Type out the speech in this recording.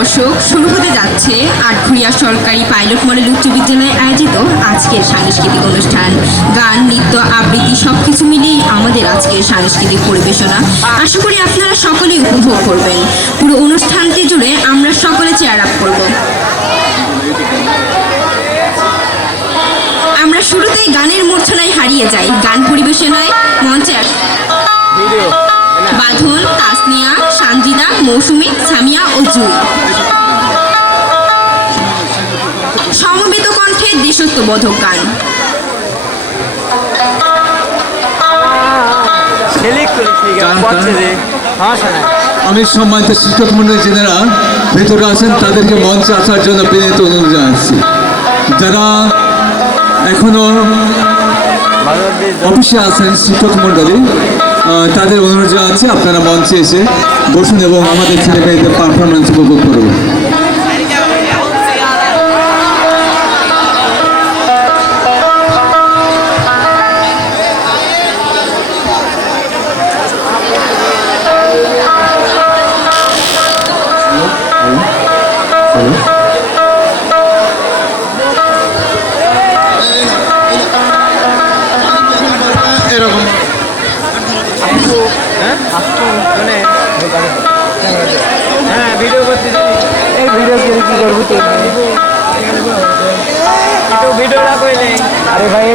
দর্শক, শুরু হতে যাচ্ছে আটঘরিয়া সরকারি পাইলট মডেল উচ্চ বিদ্যালয়ে আয়োজিত আজকের সাংস্কৃতিক অনুষ্ঠান। গান, নৃত্য, আবৃত্তি সবকিছু মিলিয়েই আমাদের আজকের সাংস্কৃতিক পরিবেশনা। আশা করি আপনারা সকলেই উপভোগ করবেন। পুরো অনুষ্ঠানটি জুড়ে আমরা সকলে চেয়ার আপ করব। আমরা শুরুতেই গানের মূর্ছনায় হারিয়ে যাই। গান পরিবেশনায় মঞ্চে বাঁধন মৌসুমী সামিয়া ও জুই। সমবেত কণ্ঠে দেশত্ববোধক গান। আমি সম্মানিত শিক্ষক মন্ডলী যারা ভেতরে আছেন তাদেরকে মঞ্চে আসার জন্য বিনীত অনুরোধ জানাচ্ছি। যারা এখনও অফিসে আছেন শিক্ষক মন্ডলী আহ, তাদের অনুরোধ জানাচ্ছি আপনারা মঞ্চে এসে বসুন এবং আমাদের ছেলে মেয়েদের পারফরমেন্স উপভোগ করবেন এরকম। হ্যাঁ? ভিডিও করতে এই ভিডিও করে কি করব তো? না করে নেই? আরে ভাই